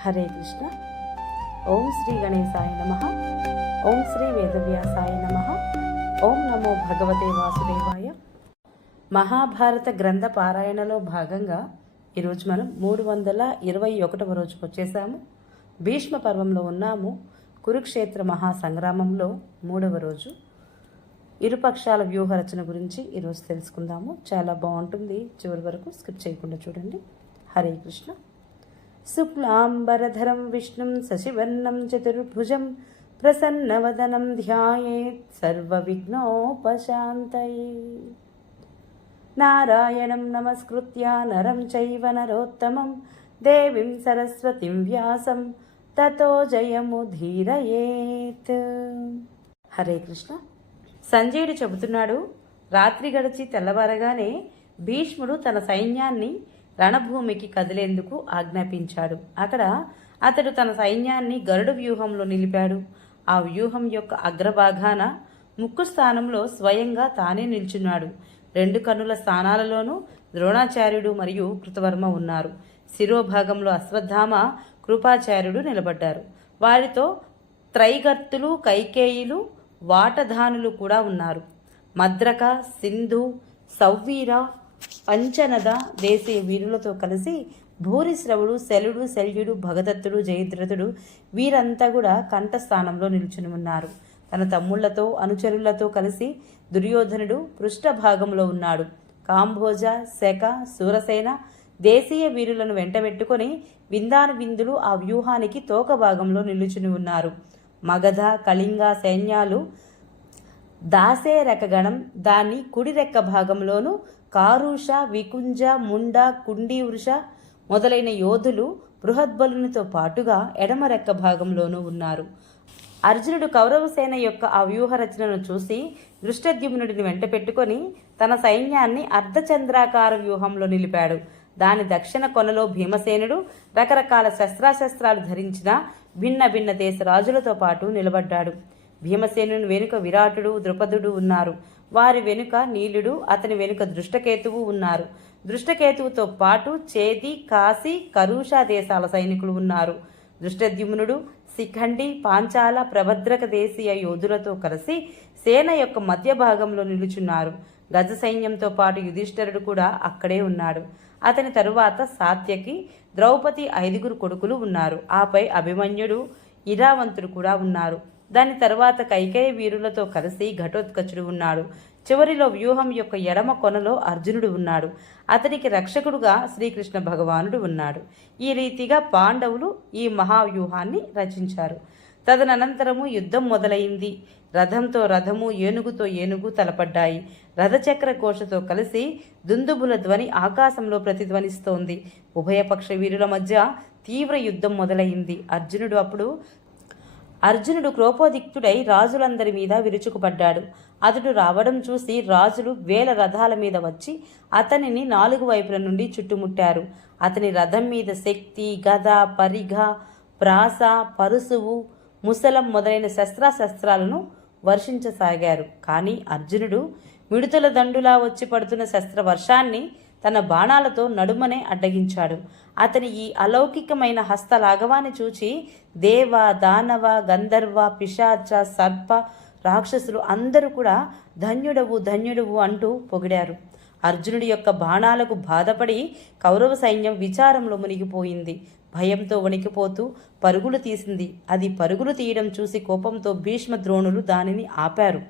హరే కృష్ణ. ఓం శ్రీ గణేశాయ నమ. ఓం శ్రీ వేదవ్యాసాయ నమ. ఓం నమో భగవతే వాసుదేవాయ. మహాభారత గ్రంథ పారాయణలో భాగంగా ఈరోజు మనం మూడు వందల ఇరవై ఒకటవ రోజుకు వచ్చేసాము. భీష్మ పర్వంలో ఉన్నాము. కురుక్షేత్ర మహాసంగ్రామంలో మూడవ రోజు. ఇరుపక్షాల వ్యూహ రచన గురించి ఈరోజు తెలుసుకుందాము. చాలా బాగుంటుంది. చివరి వరకు స్కిప్ చేయకుండా చూడండి. హరే కృష్ణ. శుక్లాంబరధరం విష్ణుం శశివర్ణం చతుర్భుజం ప్రసన్నవదనం ధ్యాయేత్ సర్వవిఘ్నోపశాంతయే నారాయణం నమస్కృత్య నరం చైవ నరోత్తమం దేవీం సరస్వతిం వ్యాసం తతో జయముధీరయేత్ హరే కృష్ణ. సంజయుడు చెబుతున్నాడు రాత్రి గడిచి తెల్లవారగానే భీష్ముడు తన సైన్యాన్ని రణభూమికి కదిలేందుకు ఆజ్ఞాపించాడు. అక్కడ అతడు తన సైన్యాన్ని గరుడు వ్యూహంలో నిలిపాడు. ఆ వ్యూహం యొక్క అగ్రభాగాన ముక్కు స్థానంలో స్వయంగా తానే నిల్చున్నాడు. రెండు కన్నుల స్థానాలలోనూ ద్రోణాచార్యుడు మరియు కృతవర్మ ఉన్నారు. శిరోభాగంలో అశ్వత్థామ కృపాచార్యుడు నిలబడ్డారు. వారితో త్రైగర్తులు కైకేయులు వాటధానులు కూడా ఉన్నారు. మద్రక సింధు సౌవీర పంచనద దేశీయ వీరులతో కలిసి భూరిశ్రవుడు శలుడు శల్యుడు భగదత్తుడు జయద్రథుడు వీరంతా కూడా కంఠస్థానంలో నిలుచుని ఉన్నారు. తన తమ్ముళ్ళతో అనుచరులతో కలిసి దుర్యోధనుడు పృష్ఠభాగంలో ఉన్నాడు. కాంభోజ శక సూరసేన దేశీయ వీరులను వెంటబెట్టుకొని విందాను విందులు ఆ వ్యూహానికి తోక భాగంలో నిలుచుని ఉన్నారు. మగధ కళింగ సైన్యాలు దాసే రెక్కగణం దాని కుడి రెక్క భాగంలోనూ కారుష వికుంజ ముండ కుండి వృష మొదలైన యోధులు బృహద్బలునితో పాటుగా ఎడమ రెక్క భాగంలోనూ ఉన్నారు. అర్జునుడు కౌరవసేన యొక్క ఆ వ్యూహ రచనను చూసి దృష్టద్యుమ్నుడిని వెంట పెట్టుకొని తన సైన్యాన్ని అర్ధచంద్రాకార వ్యూహంలో నిలిపాడు. దాని దక్షిణ కొనలో భీమసేనుడు రకరకాల శస్త్రాశస్త్రాలు ధరించిన భిన్న భిన్న దేశ రాజులతో పాటు నిలబడ్డాడు. భీమసేనుని వెనుక విరాటుడు ద్రుపదుడు ఉన్నారు. వారి వెనుక నీలుడు అతని వెనుక దృష్టకేతువు ఉన్నారు. దృష్టకేతువుతో పాటు చేది కాశీ కరూషా దేశాల సైనికులు ఉన్నారు. దృష్టద్యుమ్నుడు శిఖండి పాంచాల ప్రభద్రక దేశీయ యోధులతో కలిసి సేన యొక్క మధ్య భాగంలో నిలుచున్నారు. గజ సైన్యంతో పాటు యుధిష్ఠరుడు కూడా అక్కడే ఉన్నాడు. అతని తరువాత సాత్యకి ద్రౌపది ఐదుగురు కొడుకులు ఉన్నారు. ఆపై అభిమన్యుడు ఇరావంతుడు కూడా ఉన్నారు. దాని తర్వాత కైకేయ వీరులతో కలిసి ఘటోత్కచుడు ఉన్నాడు. చివరిలో వ్యూహం యొక్క ఎడమ కొనలో అర్జునుడు ఉన్నాడు. అతనికి రక్షకుడుగా శ్రీకృష్ణ భగవానుడు ఉన్నాడు. ఈ రీతిగా పాండవులు ఈ మహావ్యూహాన్ని రచించారు. తదనంతరము యుద్ధం మొదలైంది. రథంతో రథము ఏనుగుతో ఏనుగు తలపడ్డాయి. రథచక్ర కోశతో కలిసి దుందుబుల ధ్వని ఆకాశంలో ప్రతిధ్వనిస్తోంది. ఉభయపక్ష వీరుల మధ్య తీవ్ర యుద్ధం మొదలైంది. అర్జునుడు అప్పుడు అర్జునుడు క్రోపోదిక్తుడై రాజులందరి మీద విరుచుకుపడ్డాడు. అతడు రావడం చూసి రాజులు వేల రథాల మీద వచ్చి అతనిని నాలుగు వైపుల నుండి చుట్టుముట్టారు. అతని రథం మీద శక్తి గద పరిఘ ప్రాస పరుసువు ముసలం మొదలైన శస్త్రాశస్త్రాలను వర్షించసాగారు. కానీ అర్జునుడు మిడుతల దండులా వచ్చి పడుతున్న శస్త్ర వర్షాన్ని తన బాణాలతో నడుమనే అడ్డగించాడు. అతని ఈ అలౌకికమైన హస్తలాఘవాన్ని చూచి దేవ దానవ గంధర్వ పిశాచ సర్ప రాక్షసులు అందరూ కూడా ధన్యుడవు ధన్యుడవు అంటూ పొగిడారు. అర్జునుడి యొక్క బాణాలకు బాధపడి కౌరవ సైన్యం విచారంలో మునిగిపోయింది. భయంతో వణికిపోతూ పరుగులు తీసింది. అది పరుగులు తీయడం చూసి కోపంతో భీష్మ ద్రోణులు దానిని ఆపారు.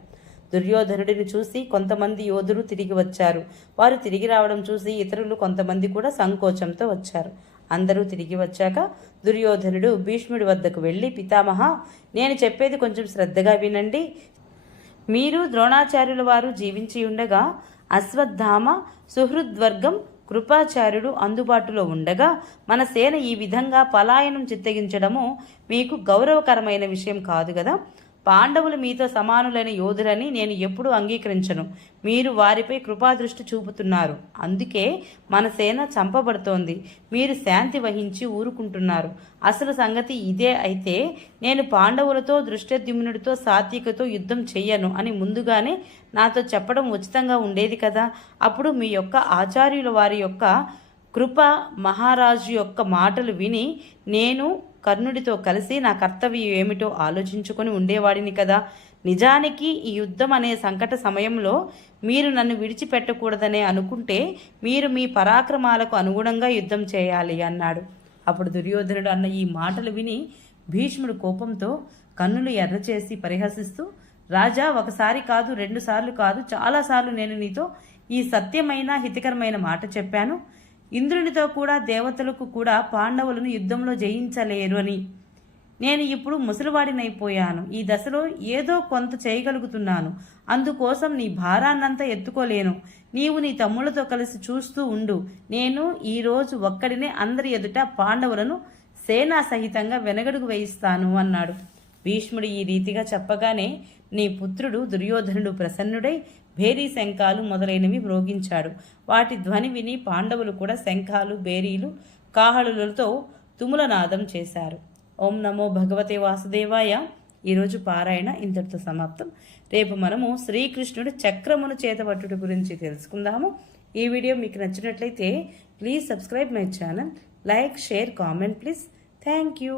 దుర్యోధనుడిని చూసి కొంతమంది యోధులు తిరిగి వచ్చారు. వారు తిరిగి రావడం చూసి ఇతరులు కొంతమంది కూడా సంకోచంతో వచ్చారు. అందరూ తిరిగి వచ్చాక దుర్యోధనుడు భీష్ముడి వద్దకు వెళ్ళి పితామహ నేను చెప్పేది కొంచెం శ్రద్ధగా వినండి. మీరు ద్రోణాచార్యుల వారు జీవించి ఉండగా అశ్వత్థామ సుహృద్వర్గం కృపాచార్యుడు అందుబాటులో ఉండగా మన సేన ఈ విధంగా పలాయనం చిత్తగించడము మీకు గౌరవకరమైన విషయం కాదు కదా. పాండవులు మీతో సమానులైన యోధులని నేను ఎప్పుడూ అంగీకరించను. మీరు వారిపై కృపాదృష్టి చూపుతున్నారు. అందుకే మన సేన చంపబడుతోంది. మీరు శాంతి వహించి ఊరుకుంటున్నారు. అసలు సంగతి ఇదే అయితే నేను పాండవులతో దృష్టద్యుమ్నుడితో సాత్వికతో యుద్ధం చెయ్యను అని ముందుగానే నాతో చెప్పడం ఉచితంగా ఉండేది కదా. అప్పుడు మీ యొక్క ఆచార్యుల వారి యొక్క కృప మహారాజు యొక్క మాటలు విని నేను కర్ణుడితో కలిసి నా కర్తవ్యం ఏమిటో ఆలోచించుకొని ఉండేవాడిని కదా. నిజానికి ఈ యుద్ధం అనే సంకట సమయంలో మీరు నన్ను విడిచిపెట్టకూడదనే అనుకుంటే మీరు మీ పరాక్రమాలకు అనుగుణంగా యుద్ధం చేయాలి అన్నాడు. అప్పుడు దుర్యోధనుడు అన్న ఈ మాటలు విని భీష్ముడు కోపంతో కన్నులు ఎర్ర చేసి పరిహసిస్తూ రాజా ఒకసారి కాదు రెండుసార్లు కాదు చాలాసార్లు నేను నీతో ఈ సత్యమైన హితకరమైన మాట చెప్పాను. ఇంద్రునితో కూడా దేవతలకు కూడా పాండవులను యుద్ధంలో జయించలేరు అని. నేను ఇప్పుడు ముసలివాడినైపోయాను. ఈ దశలో ఏదో కొంత చేయగలుగుతున్నాను. అందుకోసం నీ భారాన్నంతా ఎత్తుకోలేను. నీవు నీ తమ్ముళ్ళతో కలిసి చూస్తూ ఉండు. నేను ఈరోజు ఒక్కడినే అందరి ఎదుట పాండవులను సేనా సహితంగా వెనగడుగు వేయిస్తాను అన్నాడు. భీష్ముడు ఈ రీతిగా చెప్పగానే నీ పుత్రుడు దుర్యోధనుడు ప్రసన్నుడై భేరీ శంఖాలు మొదలైనవి మ్రోగించాడు. వాటి ధ్వని విని పాండవులు కూడా శంఖాలు బేరీలు కాహళులతో తుములనాదం చేశారు. ఓం నమో భగవతే వాసుదేవాయ. ఈరోజు పారాయణ ఇంతటితో సమాప్తం. రేపు మనము శ్రీకృష్ణుడు చక్రమును చేతబట్టుట గురించి తెలుసుకుందాము. ఈ వీడియో మీకు నచ్చినట్లయితే please subscribe my channel. Like share comment please. Thank you.